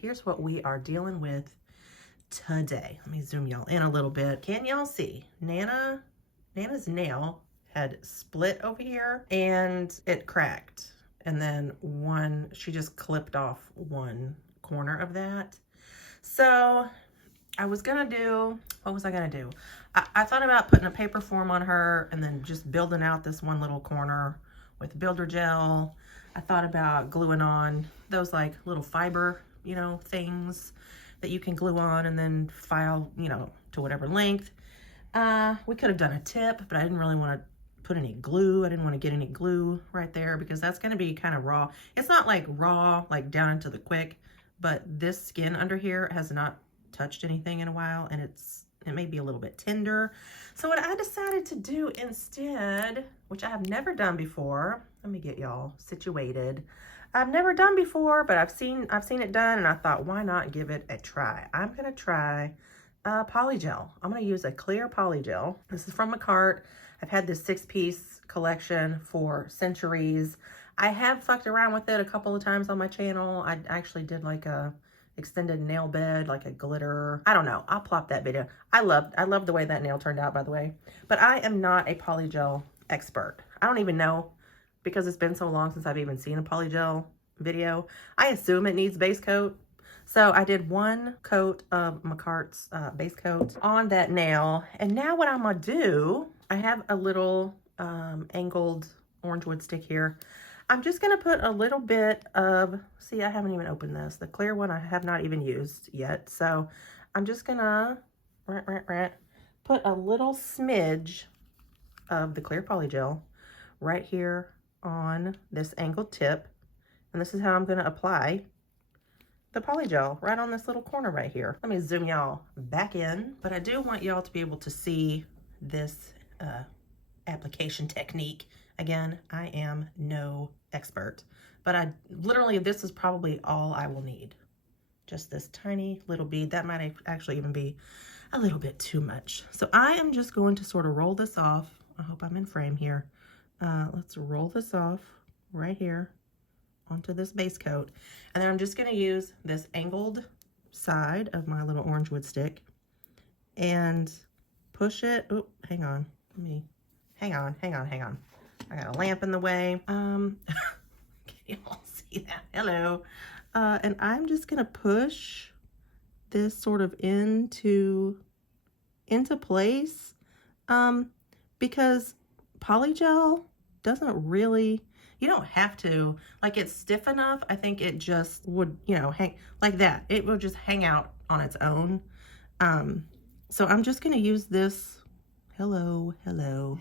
here's what we are dealing with today. Let me zoom y'all in a little bit. Can y'all see? Nana's nail had split over here and it cracked. And then she just clipped off one corner of that. So I was gonna do, what was I gonna do? I thought about putting a paper form on her and then just building out this one little corner with builder gel. I thought about gluing on those like little fiber, you know, things that you can glue on and then file, you know, to whatever length. We could have done a tip, but I didn't really want to put any glue. I didn't want to get any glue right there because that's going to be kind of raw. It's not like raw, like down into the quick, but this skin under here has not touched anything in a while, and it may be a little bit tender. So what I decided to do instead, which I have never done before, let me get y'all situated. I've never done before, but I've seen it done, and I thought, why not give it a try? I'm gonna try polygel. I'm gonna use a clear polygel. This is from a cart. I've had this 6-piece collection for centuries. I have fucked around with it a couple of times on my channel. I actually did like a extended nail bed, like a glitter. I don't know. I'll plop that video. I love the way that nail turned out, by the way. But I am not a polygel expert. I don't even know, because it's been so long since I've even seen a polygel video. I assume it needs base coat. So I did one coat of McCart's base coat on that nail. And now what I'm gonna do, I have a little angled orange wood stick here. I'm just gonna put a little bit of, see, I haven't even opened this. The clear one I have not even used yet. So I'm just gonna put a little smidge of the clear polygel right here on this angled tip. And this is how I'm gonna apply the polygel, right on this little corner right here. Let me zoom y'all back in, but I do want y'all to be able to see this application technique. Again, I am no expert, but I literally, this is probably all I will need. Just this tiny little bead. That might actually even be a little bit too much. So I am just going to sort of roll this off. I hope I'm in frame here. Let's roll this off right here onto this base coat. And then I'm just gonna use this angled side of my little orange wood stick and push it. Oh, hang on. Hang on. I got a lamp in the way. Can you all see that? Hello. And I'm just gonna push this sort of into place, because polygel doesn't really, you don't have to, like, it's stiff enough. I think it just would, you know, hang like that. It would just hang out on its own. So I'm just gonna use this. Hello. I know,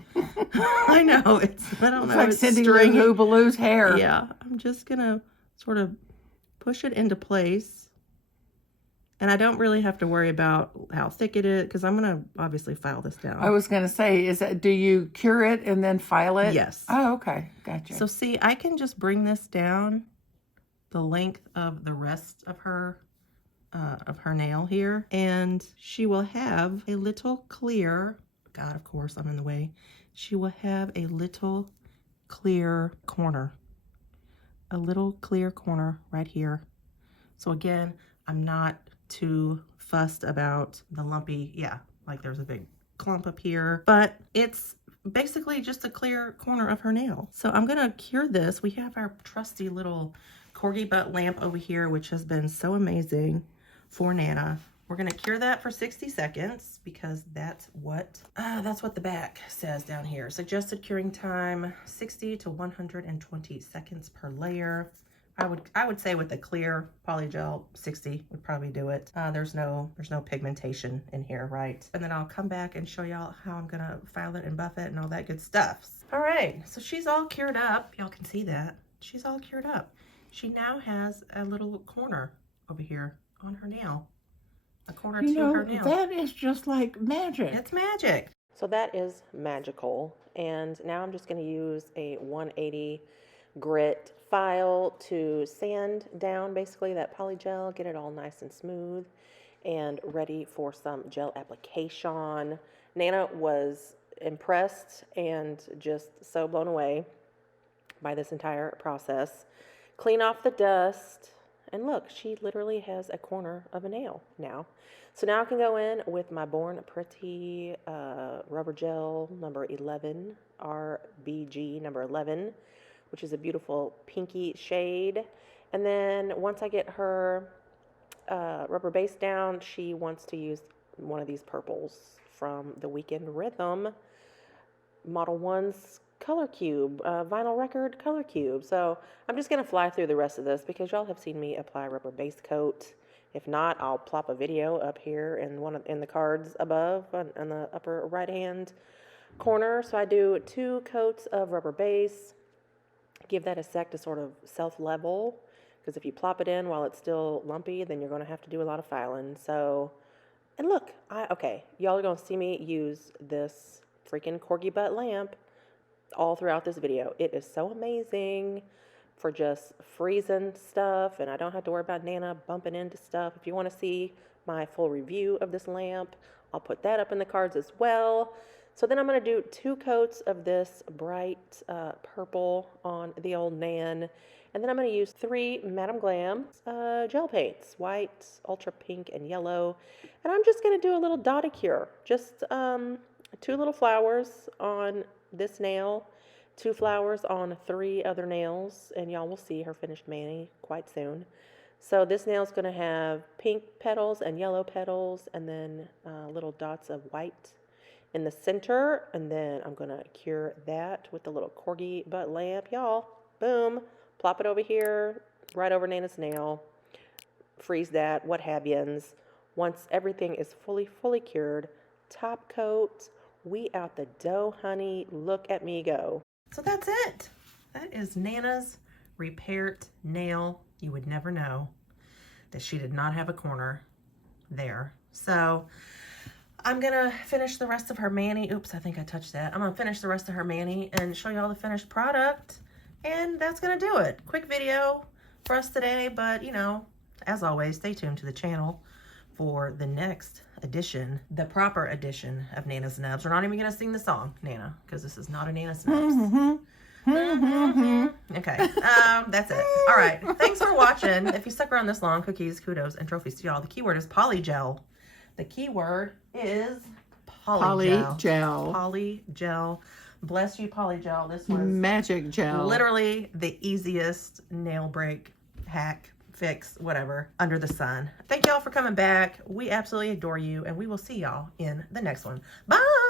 I don't know. Like Cindy Lou Baloo's hair. Yeah, I'm just gonna sort of push it into place. And I don't really have to worry about how thick it is, because I'm gonna obviously file this down. I was gonna say, do you cure it and then file it? Yes. Oh, okay, gotcha. So see, I can just bring this down the length of the rest of her nail here, and she will have a little clear, God, of course, I'm in the way. She will have a little clear corner. A little clear corner right here. So again, I'm not too fussed about the lumpy, like there's a big clump up here, but it's basically just a clear corner of her nail. So I'm gonna cure this. We have our trusty little corgi butt lamp over here, which has been so amazing for Nana. We're gonna cure that for 60 seconds because that's what the back says down here. Suggested curing time, 60 to 120 seconds per layer. I would say with the clear polygel, 60 would probably do it. There's no pigmentation in here, right? And then I'll come back and show y'all how I'm gonna file it and buff it and all that good stuff. All right, so she's all cured up. Y'all can see that. She's all cured up. She now has a little corner over here on her nail. A corner to her nail. That is just like magic. It's magic. So that is magical. And now I'm just gonna use a 180 grit file to sand down basically that polygel, get it all nice and smooth and ready for some gel application. Nana was impressed and just so blown away by this entire process. Clean off the dust And look, she literally has a corner of a nail now. So now I can go in with my Born Pretty rubber gel number 11, RBG number 11, which is a beautiful pinky shade. And then once I get her rubber base down, she wants to use one of these purples from the Weekend Rhythm Model 1's color cube, vinyl record color cube. So I'm just going to fly through the rest of this because y'all have seen me apply rubber base coat. If not, I'll plop a video up here in the cards above on the upper right hand corner. So I do 2 coats of rubber base, give that a sec to sort of self-level, because if you plop it in while it's still lumpy, then you're going to have to do a lot of filing. So, and look, okay, y'all are going to see me use this freaking corgi butt lamp all throughout this video. It is so amazing for just freezing stuff, and I don't have to worry about Nana bumping into stuff. If you want to see my full review of this lamp, I'll put that up in the cards as well. So then I'm going to do 2 coats of this bright purple on the old Nan, and then I'm going to use 3 Madame Glam gel paints, white, ultra pink, and yellow, and I'm just going to do a little dotty cure, just 2 little flowers on this nail, 2 flowers on 3 other nails, and y'all will see her finished mani quite soon. So this nail is going to have pink petals and yellow petals, and then little dots of white in the center, and then I'm going to cure that with the little corgi butt lamp. Y'all, boom, plop it over here, right over Nana's nail, freeze that, what have yins. Once everything is fully cured, top coat, we out the dough, honey. Look at me go. So that's it. That is Nana's repaired nail. You would never know that she did not have a corner there. So I'm gonna finish the rest of her mani. Oops, I think I touched that. I'm gonna finish the rest of her mani and show you all the finished product. And that's gonna do it. Quick video for us today, but you know, as always, stay tuned to the channel for the next edition, the proper edition of Nana's Nubs. We're not even gonna sing the song, Nana, because this is not a Nana's Nubs. Okay, that's it. All right, thanks for watching. If you stuck around this long, cookies, kudos, and trophies to y'all. The keyword is polygel. The keyword is polygel. Polygel. Bless you, polygel. This was magic gel. Literally the easiest nail break, hack, fix, whatever, under the sun. Thank y'all for coming back. We absolutely adore you, and we will see y'all in the next one. Bye!